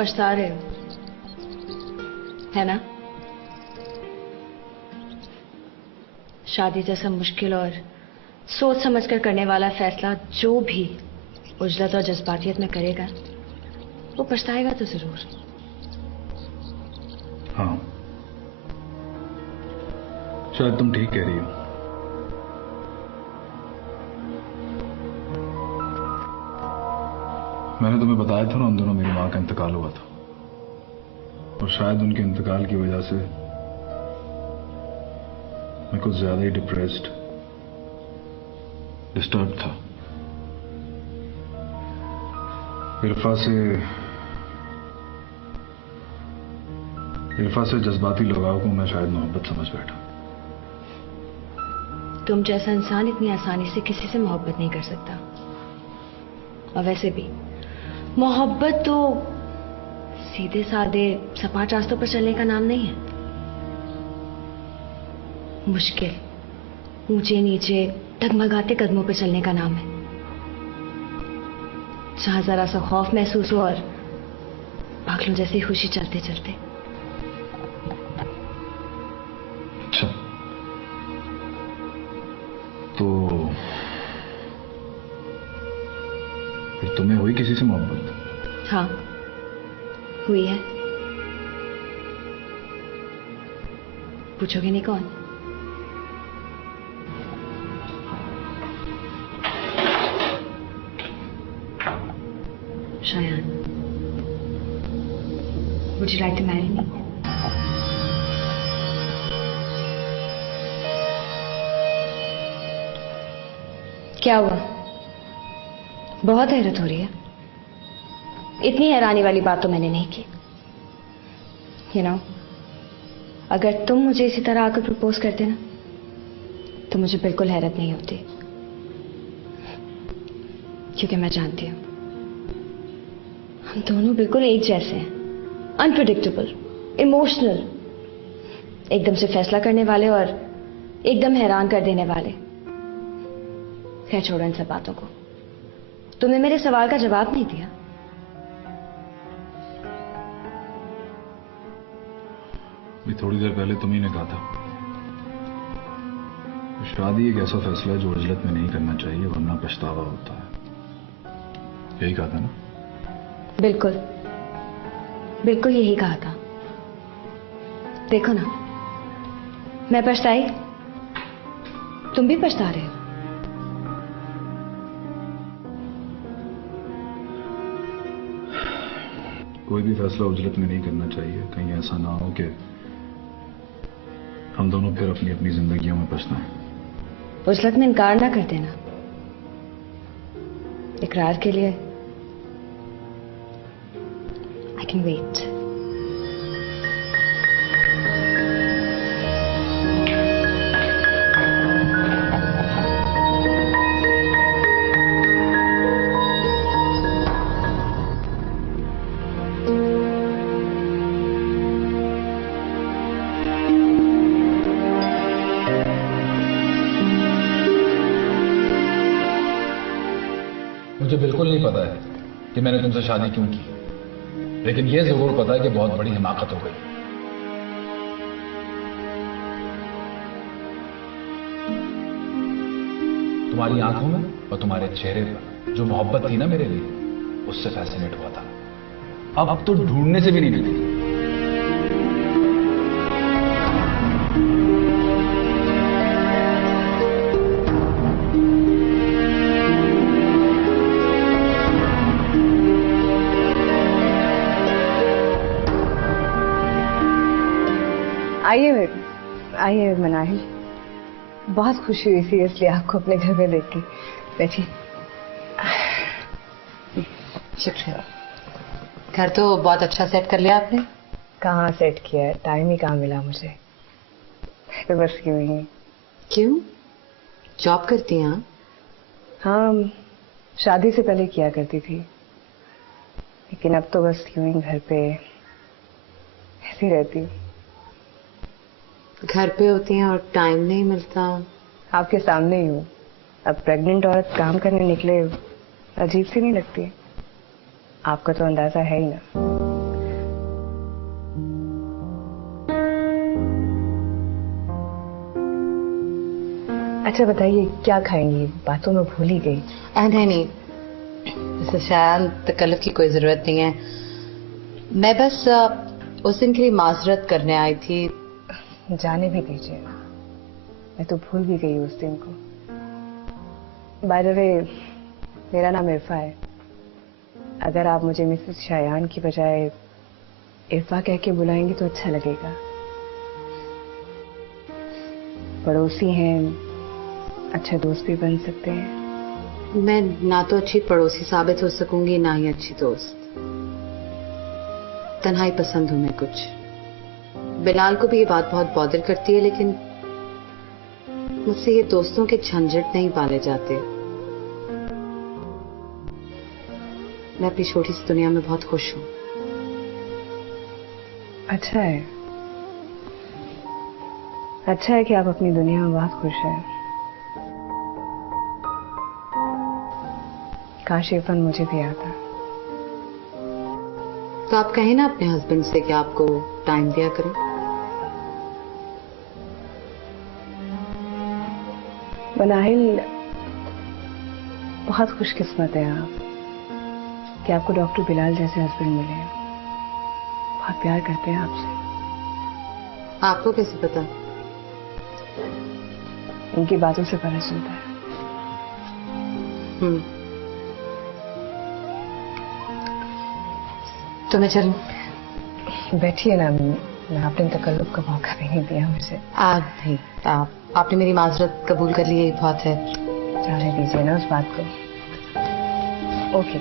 पछता रहे हो, है ना? शादी जैसा मुश्किल और सोच समझकर करने वाला फैसला जो भी उजलत और जज्बातियत में करेगा वो पछताएगा तो जरूर। हाँ, शायद तुम ठीक कह रही हो। मैंने तुम्हें बताया था ना, उन दोनों मेरी मां का इंतकाल हुआ था और शायद उनके इंतकाल की वजह से मैं कुछ ज्यादा ही डिस्टर्ब था। इरफा से जज्बाती लगाव को मैं शायद मोहब्बत समझ बैठा। तुम जैसा इंसान इतनी आसानी से किसी से मोहब्बत नहीं कर सकता। और वैसे भी मोहब्बत तो सीधे साधे सपाट रास्तों पर चलने का नाम नहीं है। मुश्किल, ऊंचे नीचे डगमगाते कदमों पर चलने का नाम है, जहां जरा सा खौफ महसूस हो और पागलों जैसी खुशी चलते चलते। अच्छा, तो फिर तुम्हें हुई किसी से मोहब्बत? हाँ, हुई है। पूछोगे नहीं कौन? Shayan, would you like to marry me? क्या हुआ? बहुत हैरत हो रही है। इतनी हैरानी वाली बात तो मैंने नहीं की। You know, अगर तुम मुझे इसी तरह आकर प्रपोज करते ना तो मुझे बिल्कुल हैरत नहीं होती, क्योंकि मैं जानती हूं हम दोनों बिल्कुल एक जैसे हैं। अनप्रेडिक्टेबल, इमोशनल, एकदम से फैसला करने वाले और एकदम हैरान कर देने वाले। खैर छोड़ो इन सब बातों को। तुमने मेरे सवाल का जवाब नहीं दिया। भी थोड़ी देर पहले तुम्ही ने कहा था शादी एक ऐसा फैसला है जो उजलत में नहीं करना चाहिए वरना पछतावा होता है। यही कहा था ना? बिल्कुल बिल्कुल यही कहा था। देखो ना, मैं पछताई, तुम भी पछता रहे हो। कोई भी फैसला उजलत में नहीं करना चाहिए, कहीं ऐसा ना हो कि हम दोनों फिर अपनी अपनी जिंदगियों में पछताएं। उजलत में इनकार ना कर देना। इकरार के लिए I can wait. मुझे बिल्कुल नहीं पता है कि मैंने तुमसे शादी क्यों की, लेकिन यह जरूर पता है कि बहुत बड़ी हिमाकत हो गई। तुम्हारी आंखों में और तुम्हारे चेहरे पर जो मोहब्बत थी ना मेरे लिए, उससे फैसिनेट हुआ था। अब तो ढूंढने से भी नहीं मिलती। आइए मनाहिल, बहुत खुशी हुई थी इसलिए आपको अपने घर में देख के। बैठिए। शुक्रिया। घर तो बहुत अच्छा सेट कर लिया आपने। कहाँ सेट किया है, टाइम ही कहाँ मिला मुझे। तो बस यूं ही। क्यों, जॉब करती हैं आप? हाँ, शादी से पहले किया करती थी, लेकिन अब तो बस यूं ही घर पे ऐसी रहती हूँ। घर पे होती हैं और टाइम नहीं मिलता। आपके सामने ही हूँ। अब प्रेग्नेंट औरत काम करने निकले, अजीब सी नहीं लगती? आपका तो अंदाजा है ही ना। अच्छा बताइए क्या खाएंगी, बातों में भूल ही गई। नहीं नहीं, मिसेस शायान तकल्लुफ की कोई जरूरत नहीं है। मैं बस उस दिन के लिए माजरत करने आई थी। जाने भी दीजिए, मैं तो भूल भी गई उस दिन को। बाय द वे, मेरा नाम इरफा है। अगर आप मुझे मिसेस शायान की बजाय इरफा कह के बुलाएंगी तो अच्छा लगेगा। पड़ोसी हैं, अच्छा दोस्त भी बन सकते हैं। मैं ना तो अच्छी पड़ोसी साबित हो सकूंगी, ना ही अच्छी दोस्त। तन्हाई पसंद हूं मैं कुछ। बिलाल को भी ये बात बहुत बॉदर करती है, लेकिन मुझसे ये दोस्तों के झंझट नहीं पाले जाते। मैं अपनी छोटी सी दुनिया में बहुत खुश हूं। अच्छा है, अच्छा है कि आप अपनी दुनिया में बहुत खुश हैं। काश इरफान मुझे भी आता। तो आप कहें ना अपने हस्बैंड से कि आपको टाइम दिया करें। मनाहिल, बहुत खुशकिस्मत है आप कि आपको डॉक्टर बिलाल जैसे हस्बैंड मिले हैं। बहुत प्यार करते हैं आपसे। आपको कैसे पता? उनकी बातों से पता चलता है। तो मैं चलूं? बैठिए ना, मैं आपने तकल्लुफ का मौका भी नहीं दिया मुझे। नहीं, आपने मेरी माजरत कबूल कर ली, यही बहुत है। जाने दीजिए ना उस बात को। ओके।